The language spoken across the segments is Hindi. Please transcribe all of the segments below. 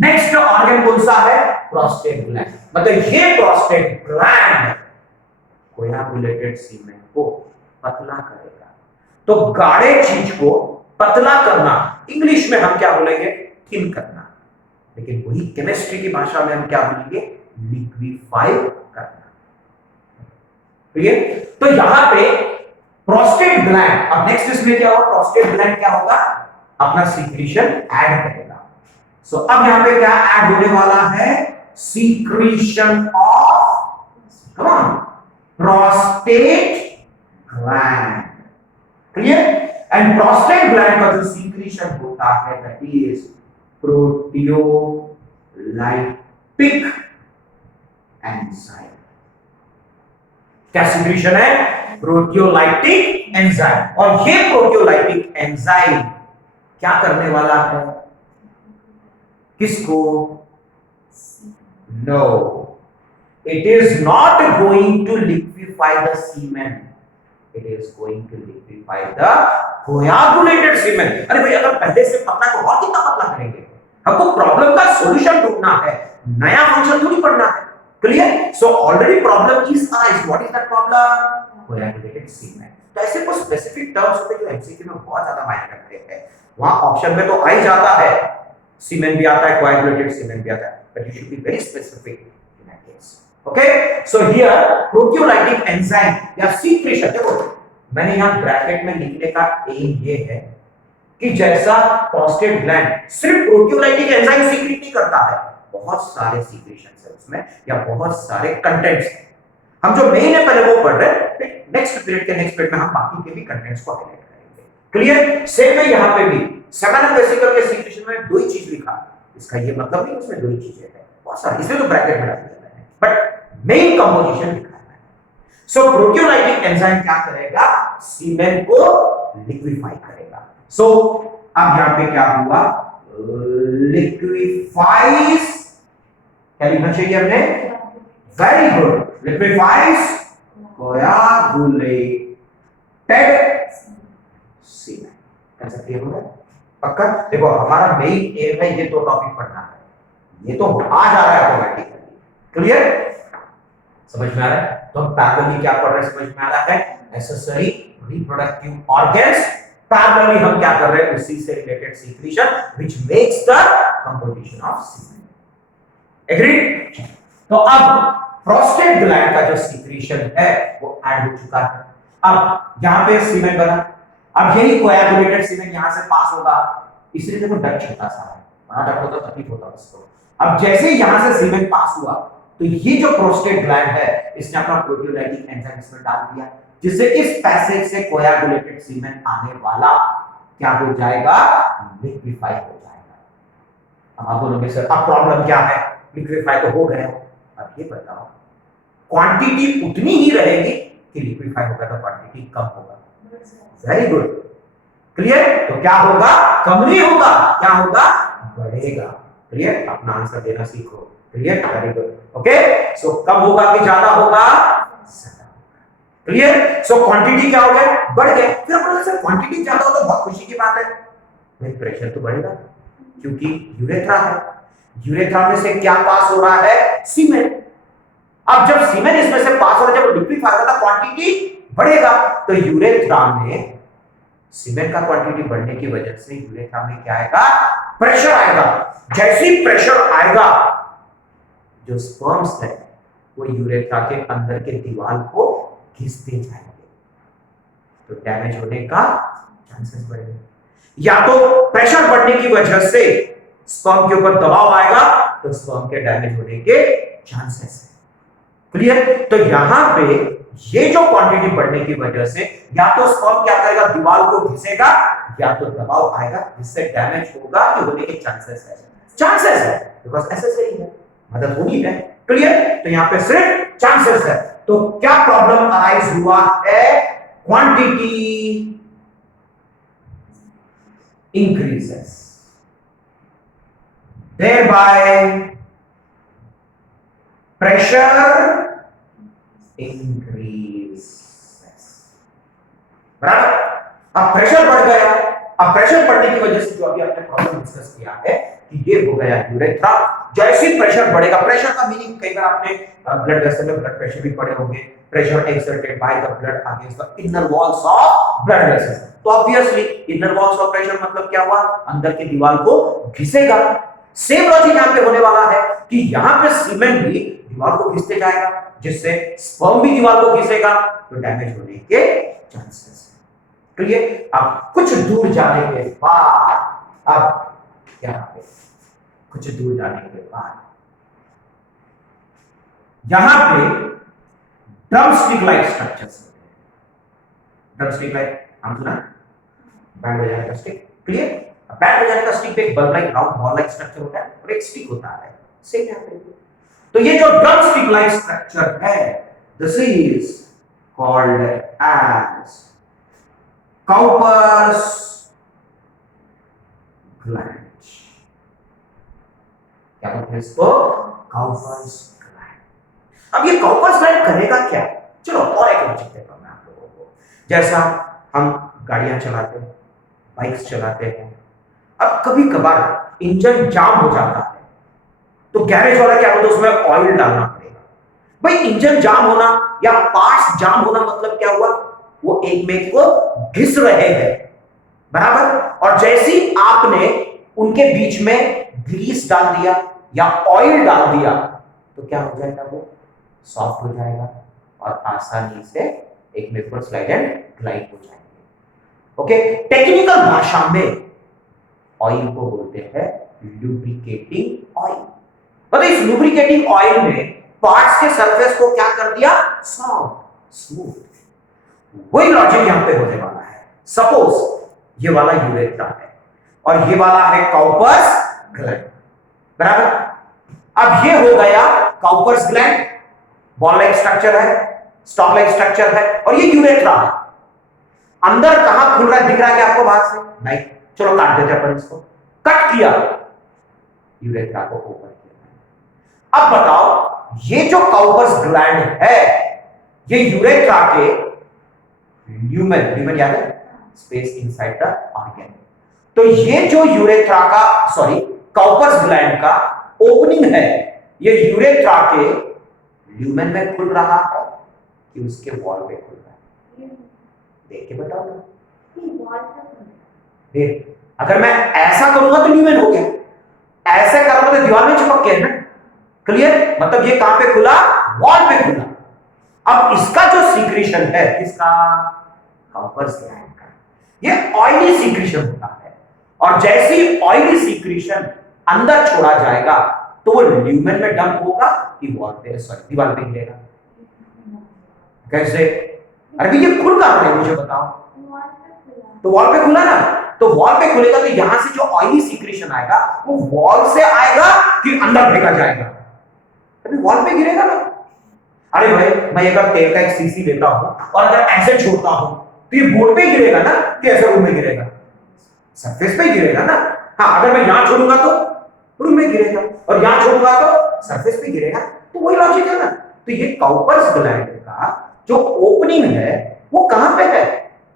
नेक्स्ट ऑर्गन कौन सा है? Prostate gland. मतलब ये प्रोस्टेट ग्लैंड कोयागुलेटेड सीमेन को पतला करेगा। तो गाढ़े चीज को पतला करना इंग्लिश में हम क्या बोलेंगे? थिन करना। लेकिन वही केमिस्ट्री की भाषा में हम क्या बोलेंगे? लिक्विफाई करना। ठीक है? तो यहां पे प्रोस्टेट ग्लैंड, अब नेक्स्ट इसमें क्या होगा? प्रोस्टेट ग्लैंड क्या होगा? अपना सीक्रेशन ऐड करेगा। सो अब यहां पे क्या ऐड होने वाला है? Secretion of, come on, prostate gland. Clear? And prostate gland का जो सीक्रेशन होता है दैट इज प्रोटियोलाइटिक एंजाइम। क्या सीक्रेशन है? Proteolytic enzyme. और ये प्रोटियोलाइटिक एंजाइम क्या करने वाला है? किसको? No, it is not going to liquefy the semen, it is going to liquefy the coagulated semen। अरे भाई, अगर पहले से पतला को और कितना पतला करेंगे? हमको प्रॉब्लम का सॉल्यूशन ढूंढना है, नया फंक्शन थोड़ी पढ़ना है। Clear? So already problem is eyes, what is that problem? Coagulated semen. तो ऐसे कुछ स्पेसिफिक टर्म्स होते हैं जो एमसीक्यू में बहुत ज्यादा मायने रखते हैं। वहां ऑप्शन में तो आ ही जाता है, सीमेन भी आता है, कोएगुलेटेड सीमेन भी आता है, but you should be very specific in that case. Okay, so here proteolytic enzyme या सीक्रेशन, देखो मैंने यहां ब्रैकेट में लिखने का एम ये है कि जैसा प्रोस्टेट ग्लैंड सिर्फ प्रोटियोलाइटिक एंजाइम सीक्रेट नहीं करता है, बहुत सारे सीक्रेशंस है उसमें या बहुत सारे कंटेंट्स हैं। हम जो मेन है पहले वो पढ़ रहे हैं, नेक्स्ट पीरियड के नेक्स्ट पीरियड में हम बाकी के भी कंटेंट्स को हाईलाइट करेंगे। क्लियर? सेम है यहां पे भी सेमिनल वेसिकल के सीक्रेशन में दो ही चीज लिखा, इसका ये मतलब नहीं उसमें दो ही चीजें हैं, बहुत सारी, इसलिए तो ब्रैकेट में डाल दिया मैंने, बट मेन कंपोजिशन लिखा है। सो प्रोटियोलाइटिक एंजाइम क्या करेगा? सीमेन को लिक्विफाई करेगा। सो अब यहां पे क्या हुआ? लिक्विफाइज, क्या लिखना चाहिए हमने? वेरी गुड, लिक्विफाइज कोयागुलेटेड सीमेन। कैसा क्लियर हो रहा है? पक्का? देखो हमारा मेन एम है ये दो टॉपिक पढ़ना है, ये तो आ जा रहा है ऑटोमेटिकली। क्लियर? समझ में आ रहा है? तो हम पैरेलली क्या पढ़ रहे हैं समझ में आ रहा है? नेसेसरी रिप्रोडक्टिव ऑर्गन्स, पैरेलली हम क्या कर रहे हैं? उसी से related secretion which makes the composition of semen. Agreed? तो अब प्रोस्टेट ग्लैंड का जो सीक्रेशन है वो ऐड हो चुका है। अब यहां पे सीमेन बना, अब यही कोएगुलेटेड सीमेन यहां से पास होगा, इसलिए देखो डट छोटा सा है, बड़ा डट होता तकलीफ होता उसको। अब जैसे ही यहां से सीमेन पास हुआ तो ये जो प्रोस्टेट ग्लैंड है इसने अपना प्रोटियोलाइटिक एंजाइम इसमें डाल दिया, जिससे इस पैसेज से कोएगुलेटेड सीमेन आने वाला क्या हो जाएगा? लिक्विफाई हो जाएगा। अब आप बोलोगे सर अब प्रॉब्लम क्या है? लिक्विफाई तो हो गया, अब ये बताओ क्वांटिटी उतनी ही रहेगी कि लिक्विफाई होगा तो क्वांटिटी कम होगा? Very good. क्लियर? तो क्या होगा? कम नहीं होगा, क्या होगा? बढ़ेगा। क्लियर? अपना आंसर देना सीखो। क्लियर? Very good. ओके, सो कम होगा कि ज्यादा होगा? क्लियर? सो क्वांटिटी क्या हो गया? बढ़ गया। फिर बोला सर क्वांटिटी ज्यादा हो तो बहुत खुशी की बात है, भाई प्रेशर तो बढ़ेगा क्योंकि यूरेथ्रा है, यूरेथ्रा में से क्या पास हो रहा है? सीमेन। अब जब सीमेन इसमें से पास हो रहा है, जब लिक्विफाई होगा क्वांटिटी बढ़ेगा, तो यूरेथ्रा में सीमेन का क्वांटिटी बढ़ने की वजह से यूरेथ्रा में क्या आएगा? प्रेशर आएगा। जैसे ही प्रेशर आएगा जो स्पर्म्स है वो यूरेथ्रा के अंदर के दीवार को घिसते जाएंगे, तो डैमेज होने का चांसेस बढ़ेंगे। या तो प्रेशर बढ़ने की वजह से स्पर्म के ऊपर दबाव आएगा तो स्पर्म के डैमेज होने के चांसेस है। क्लियर? तो यहां पे ये जो क्वांटिटी बढ़ने की वजह से या तो स्पर्म क्या करेगा? दीवार को घिसेगा, या तो दबाव आएगा जिससे डैमेज होगा कि होने के चांसेस है। चांसेस है बिकॉज़ ऐसे सही है, मदद होनी है। क्लियर? तो यहां पे सिर्फ चांसेस है। तो क्या प्रॉब्लम अराइज हुआ है? Quantity increases, thereby pressure increases। बराबर? अब प्रेशर बढ़ गया, अब प्रेशर बढ़ने की वजह से जो अभी आपने प्रॉब्लम डिस्कस किया है कि ये हो गया यूरेथ्रा। जैसे प्रेशर बढ़ेगा, प्रेशर का मीनिंग कई बार आपने ब्लड वेसल में ब्लड प्रेशर भी पढ़े होंगे, pressure exerted by the blood against the inner walls of blood vessel. तो obviously inner walls of pressure मतलब क्या हुआ, अंदर की दीवार को घिसेगा। सेम लॉजिक यहां पे होने वाला है कि यहां पे सीमेंट भी दीवार को घिसते जाएगा, जिससे स्पर्म भी दीवार को घिसेगा, तो डैमेज होने के चांसेस है। तो ये अब कुछ दूर जाने के बाद, अब यहां पे कुछ दूर जाने के बाद यहां पे ड्रमस्टिक लाइक स्ट्रक्चर्स होते हैं। ड्रमस्टिक लाइक हम सुना, बैंड बजाने का स्टिक, क्लियर। बैंड बजाने का स्टिक पे एक बल like round ball like structure होता है और एक स्टिक होता है, सेम यहां पे। तो ये जो ड्रमस्टिक लाइक स्ट्रक्चर है, this is called as Cowper's gland. क्या बोलते हैं इसको, काउपर्स ग्लैंड। अब ये काउपर्स ग्लैंड करेगा क्या, चलो और एक लॉजिक देता हूं मैं आप लोगों को। जैसा हम गाड़ियां चलाते हैं, बाइक्स चलाते हैं, अब कभी कभार इंजन जाम हो जाता है, तो गैरेज वाला क्या बोलता है, उसमें ऑयल डालना पड़ेगा। भाई इंजन जाम होना या पार्ट्स जाम होना मतलब क्या हुआ, वो एक में को घिस रहे हैं, बराबर। और जैसे ही आपने उनके बीच में ग्रीस डाल दिया या ऑयल डाल दिया, तो क्या हो जाएगा, वो सॉफ्ट हो जाएगा और आसानी से एक में को स्लाइड एंड ग्लाइड हो जाएंगे। ओके, टेक्निकल भाषा में ऑयल को बोलते हैं लुब्रिकेटिंग ऑयल। मतलब इस लुब्रिकेटिंग ऑयल में पार्ट्स के सरफेस को क्या कर दिया, सॉफ्ट स्मूथ। वही लॉजिक यहां पे होने वाला है। सपोज ये वाला यूरेथ्रा है और ये वाला है काउपर्स ग्लैंड, बराबर। अब ये हो गया Cowper's gland, ball like structure है, स्टॉक लाइक स्ट्रक्चर है, और ये यूरेथ्रा है। अंदर कहां खुल रहा है, दिख रहा है क्या आपको बाहर से, नहीं। चलो काट देते हैं, इसको कट किया, यूरेथ्रा को ओपन किया। अब बताओ ये जो काउपर्स ग्लैंड है, ये यूरेथ्रा के ल्यूमेन याद है, स्पेस इनसाइड द ऑर्गन। तो ये जो यूरेथ्रा का, सॉरी काउपर्स ग्लैंड का ओपनिंग है, ये यूरेथ्रा के ल्यूमेन में खुल रहा है कि उसके वॉल पे खुल रहा है, देख के बताओ ना। देख, अगर मैं ऐसा करूंगा तो ल्यूमेन हो गया, ऐसे करूंगा तो दीवार में चिपक गया ना, क्लियर। मतलब ये कहां पे खुला, वॉल पे खुला। अब इसका जो सीक्रेशन है, किसका, काउपर्स ग्लैंड का, ये ऑयली सीक्रेशन होता है। और जैसे ही ऑयली सीक्रेशन अंदर छोड़ा जाएगा, तो वो ल्यूमेन में डंप होगा कि वॉल पे, सॉरी दीवार पे गिरेगा। कैसे, अरे ये खुल कहां रहा है मुझे बताओ, तो वॉल पे खुला ना, तो वॉल पे खुलेगा तो यहां से जो ऑयली सीक्रेशन आएगा वो वॉल से आएगा कि अंदर फेंका जाएगा, अभी वॉल पे गिरेगा ना। अरे भाई मैं अगर तेल का एक सीसी लेता हूं और अगर ऐसे छोड़ता हूं, तो ये बोर्ड पे गिरेगा ना कि ऐसे रूम में गिरेगा, सरफेस पे गिरेगा ना। हाँ, अगर मैं यहां छोड़ूंगा तो रूम में गिरेगा, और यहां छोड़ूंगा तो सरफेस पे गिरेगा। तो वही लॉजिक है ना। तो ये काउपर्स ग्लैंड का जो ओपनिंग है वो कहां पे है,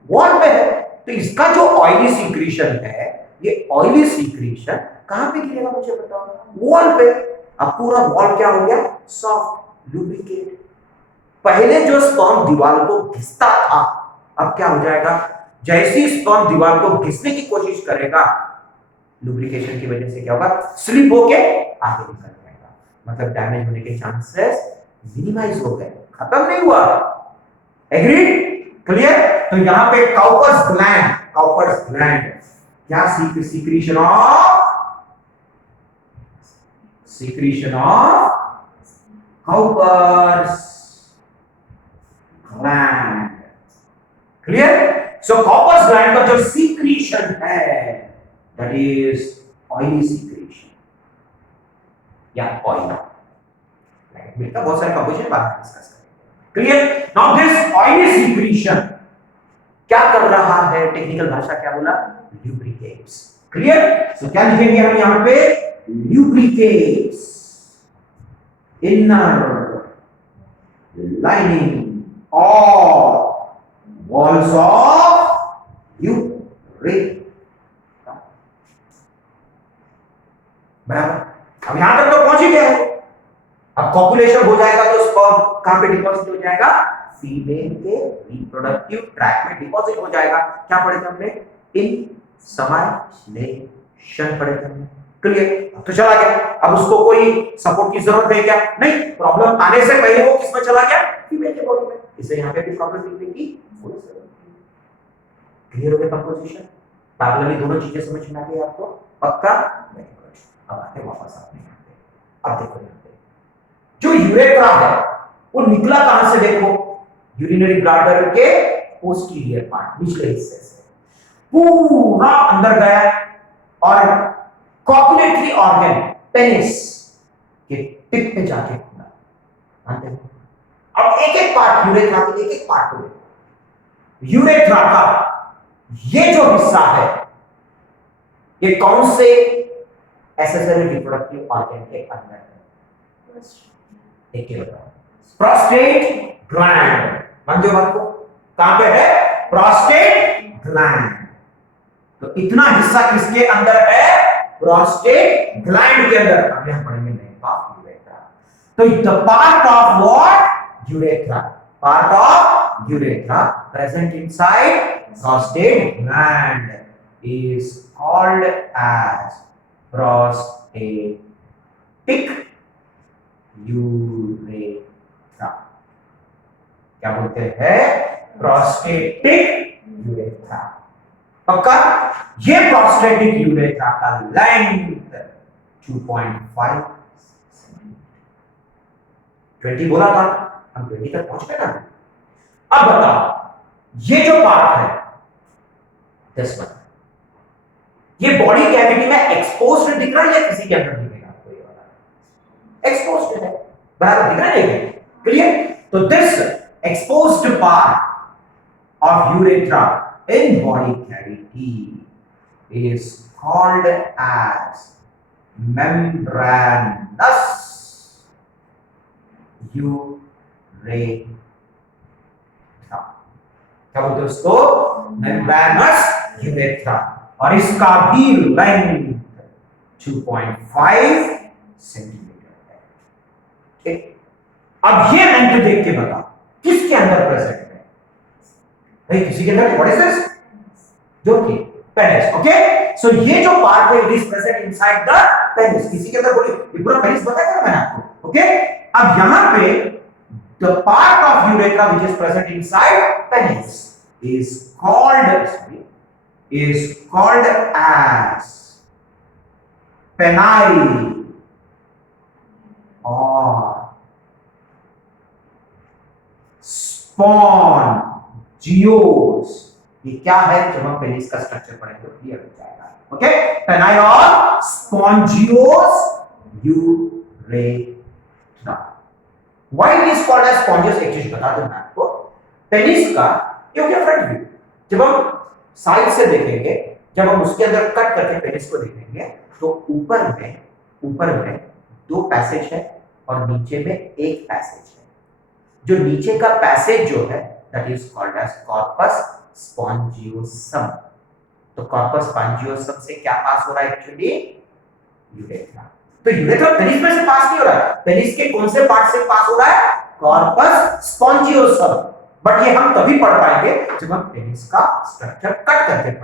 वॉल पे है। तो इसका जो ऑयली सीक्रेशन है, ये ऑयली सीक्रेशन कहां पे गिरेगा मुझे बताओ, वॉल पे। अब पूरा वॉल क्या हो गया, सॉफ्ट लुब्रिकेट। पहले जो स्पर्म दीवार को घिसता था, अब क्या हो जाएगा, जैसी स्पर्म दीवार को घिसने की कोशिश करेगा, लुब्रिकेशन की वजह से क्या होगा, स्लिप होके आगे निकल जाएगा। मतलब डैमेज होने के चांसेस मिनिमाइज हो गए, खत्म नहीं हुआ। Agreed, clear. तो यहां पे काउपर्स ग्लैंड क्या, secretion of Cowper's gland, clear. So Cowper's gland का जो सीक्रेशन है, that is oily secretion या oil, मिलता बहुत सारे कंपोजिशन बाद में डिस्कस करेंगे, clear. Now this oily secretion क्या कर रहा है, टेक्निकल भाषा क्या बोला, lubricates, क्लियर। सो क्या लिखेंगे हम यहां पे, lubricates inner lining or walls of urethra। बराबर। अब यहां तक तो पहुंच ही गया है। अब कॉपुलेशन हो जाएगा तो स्पर्म कहां पे डिपॉजिट हो जाएगा? फीमेल के रिप्रोडक्टिव ट्रैक्ट में डिपॉजिट हो जाएगा। क्या पढ़े थे हमने? इनसेमिनेशन पढ़े थे हमने। क्लियर? तो चला गया। अब उसको कोई सपोर्ट की जरूरत है क्या? नहीं। प्रॉब्लम आने से पहले वो किसमें चला गया? फीमेल के बॉडी में। इसे यहां पे भी प्रॉब्लम लिखने की कोई जरूरत नहीं। क्लियर हो गया कंपोजिशन? पैरेलली दोनों चीजें समझ में आ गई आपको? पक्का? अब आते वापस अपने यहाँ पे। अब देखो यहाँ पे जो यूरेथ्रा है वो निकला कहां से? देखो यूरिनरी ब्लैडर के पोस्टीरियर पार्ट, निचले हिस्से से पूरा अंदर गया और कॉपुलेटरी ऑर्गन पेनिस के टिप पे जाके खुला। मानते हो? अब एक एक पार्ट यूरेथ्रा के एक एक पार्ट को यूरेथ्रा का ये जो हिस्सा है ये कौन से एसेसरी रिप्रोडक्टिव ऑर्गन के अंदर है? देखिए बताओ। Prostate gland. मानते हो बात को? कहां पे है? Prostate gland. तो इतना हिस्सा किसके अंदर है? प्रोस्टेट ग्लैंड के अंदर। अब हम पढ़ेंगे नेम ऑफ यूरेथ्रा। तो the part of what? Urethra. Part of urethra present inside prostate gland is called as prostatic urethra। क्या बोलते हैं? Prostatic urethra. पक्का? ये प्रोस्टेटिक यूरेथ्रा का लेंथ 2.5 20 बोला था, हम 20 तक पहुंच गए ना। अब बताओ ये जो पार्ट है 10 वन, ये बॉडी कैविटी में एक्सपोज्ड दिख रहा है या किसी के अंदर दिखेगा? कोई वाला एक्सपोज्ड है, बराबर दिख रहा है। क्लियर? तो this exposed part of urethra in body cavity is called as membranous urethra। क्या बोलते हैं उसको? membranous urethra। और इसका भी लेंथ 2.5 सेंटीमीटर है। ठीक? अब ये लेंथ देख के बता किसके अंदर प्रेजेंट है? भाई किसी के अंदर। What is this? जो कि पेनिस। ओके, सो ये जो पार्ट है it is present inside the penis. किसी के अंदर बोलिए, ये पूरा पेनिस बताया था मैंने आपको। ओके, अब यहां पे the part of urethra which is present inside penis is called as penile or spongios। ये क्या है? जब हम पेनिस का स्ट्रक्चर पढ़ेंगे तो क्लियर हो जाएगा। ओके, पेनाइल और spongiose urethra. Why it is called as spongiose? एक चीज बता दूं मैं आपको, पेनिस का ये हो गया फ्रंट व्यू। जब हम साइड से देखेंगे, जब हम उसके अंदर कट करके पेनिस को देखेंगे तो ऊपर में 2 पैसेज है और नीचे में 1 पैसेज है। जो नीचे का पैसेज जो है that is called as corpus spongiosum. तो कॉर्पस स्पॉन्जियोसम से क्या पास हो रहा है एक्चुअली? यूरेथ्रा। तो यूरेथ्रा पेनिस में से पास नहीं हो रहा है, पेनिस के कौन से पार्ट से पास हो रहा है? Corpus spongiosum. बट ये हम तभी पढ़ पाएंगे जब हम पेनिस का स्ट्रक्चर कट करके